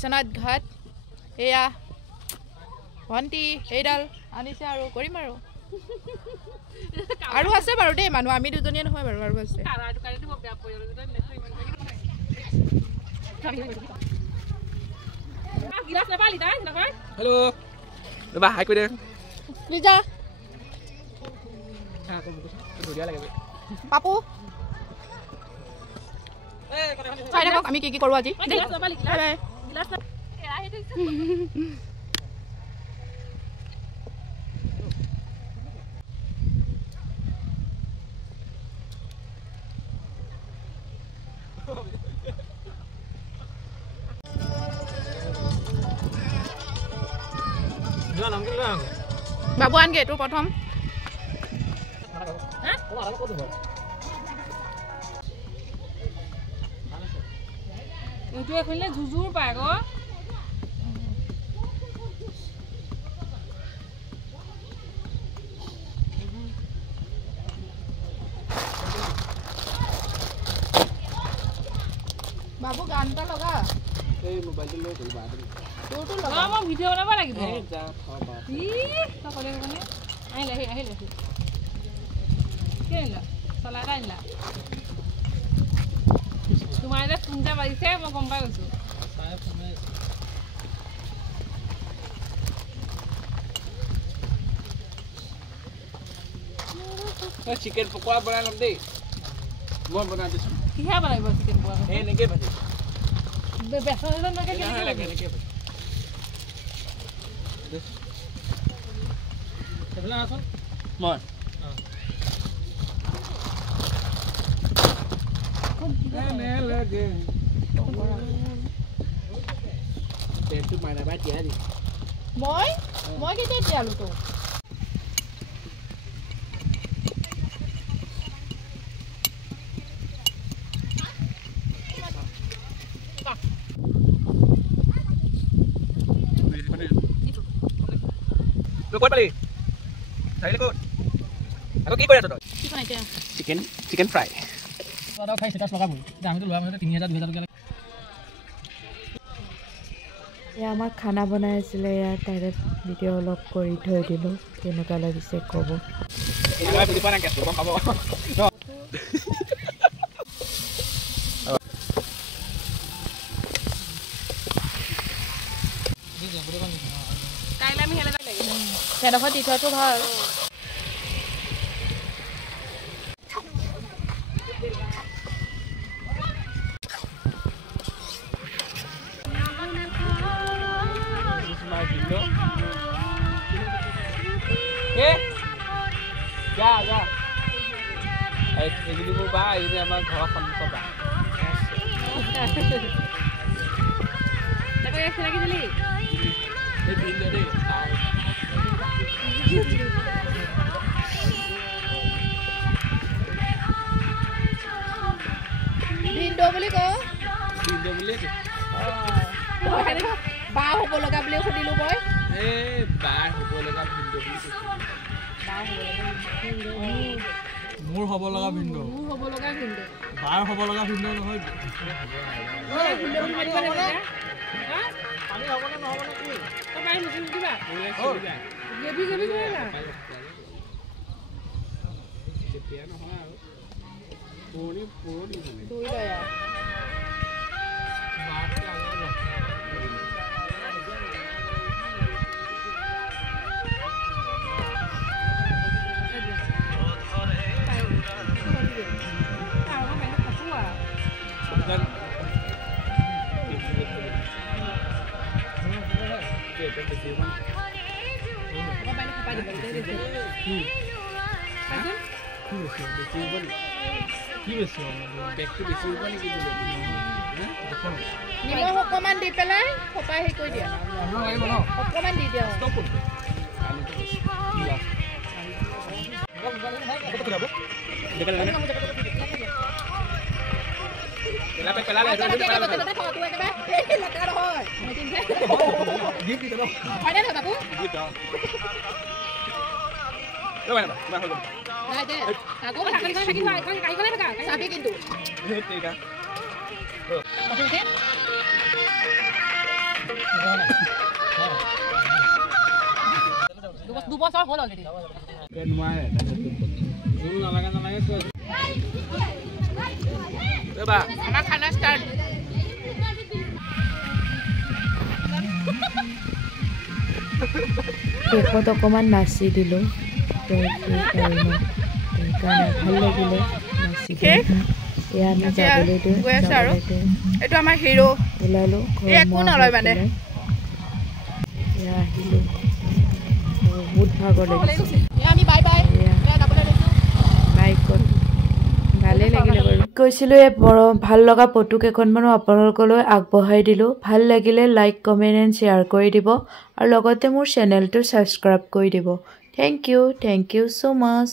বিশ্বনাথ ঘাট এয়া ভণ্টি এইডাল আনিছে আৰু কৰিম আৰু আছে বাৰু দেই মানুহ আমি দুজনীয়ে নহয় বাৰু আৰু আছে হেল্ল' ৰবা হাই কৰি দে লিজা পাপু চাই থাকক আমি কি কৰোঁ আজি বাবু আনগে তোৰ প্ৰথম এইটো এখনলে জুজুৰ পায় আকৌ বাবু গানটা লগা এই মোবাইলটো লৈ গ'লবা তোৰটো না লগা মই ভিডিঅ' বনাব লাগিব এই যা খাবা ই তই ক'লে মানে আহিলে কি আনিলা চলা এটা আনিলা তোমাৰ যে ফোনটা বাজিছে মই গম পাই গৈছোঁ চিকেন পকোৰা বনাই ল'ম দেই মই বনাই দিছোঁ কিহে বনাব চিকেন পকৰা এনেকৈ ভাজি বেচন চেচন লাগে এনেকৈ ভাজি সেইবিলাক আছোন মই পেটটো মাইনা বাই তিয়াই দি মই কেতিয়া দিয়ালো তোক ক'ত পালি চাৰিলে ক'ত আকৌ কি কৰি আছ তই কি বনাইছে চিকেন ফ্ৰাই খাই ষ্টেটাছ লগাবই আমিতো লোৱাৰ মাজতে 3000 2000 টকা এয়া আমাক খানা বনাই আছিলে ইয়াত তাইৰে ভিডিঅ' অলপ কৰি থৈ দিলোঁ কেনেকুৱা লাগিছে ক'ব বুজি পোৱা নাই কেছটো গম পাব কাইলৈ আমি হেলে যাব লাগিব সেইডোখৰ দি থোৱাটো ভাল যা এইজনী মোৰ বা এইজনী আমাৰ ঘৰৰ সন্মুখৰ বা তাকে চিনাকি দিলি এই ভিন্ন দেই ভিন্দো বুলি কওঁ ভিন্ন বুলিয়ে বা হ'ব লগা বুলিও সুধিলোঁ মই এই বাৰ হ'ব লগা ভিন্ন বুলি কৈছোঁ মোৰ হ'ব লগা ভিন্ন বাৰ হ'ব লগা ভিন্ন নহয় পানী হ'বনে নহ'বনে কি তই পানী মুচি দিবা গেবি কৰিবা তেতিয়া নহয় আৰু পুৰণি ধুই লয় আৰু নিমখ অকণমান দি পেলাই খপাই হেৰি কৰি দিয়া অকণমান দি দিয়া দুবছৰ হ'ল অলৰেডি আমাৰ খানা ষ্টাৰ্ট শেষত অকণমান নাচি দিলোঁ সেইকাৰণে ভাল লাগিলে নাচি এয়া আমি যাবলৈ গৈ আছোঁ আৰু এইটো আমাৰ হিৰো ওলালোঁ একো নলয় মানে এয়া আহিলোঁ বহুত ভাগৰ লাগিছে আমি বাই বাই যাবলৈ লৈছোঁ বাইকত ভালেই লাগিলে বাৰু কৈছিলোঁ এই ভাল লগা ফটো কেইখনমানো আপোনালোকলৈ আগবঢ়াই দিলোঁ ভাল লাগিলে লাইক কমেণ্ট এণ্ড শ্বেয়াৰ কৰি দিব আৰু লগতে মোৰ চেনেলটো ছাবস্ক্ৰাইব কৰি দিব থেংক ইউ ছ' মাছ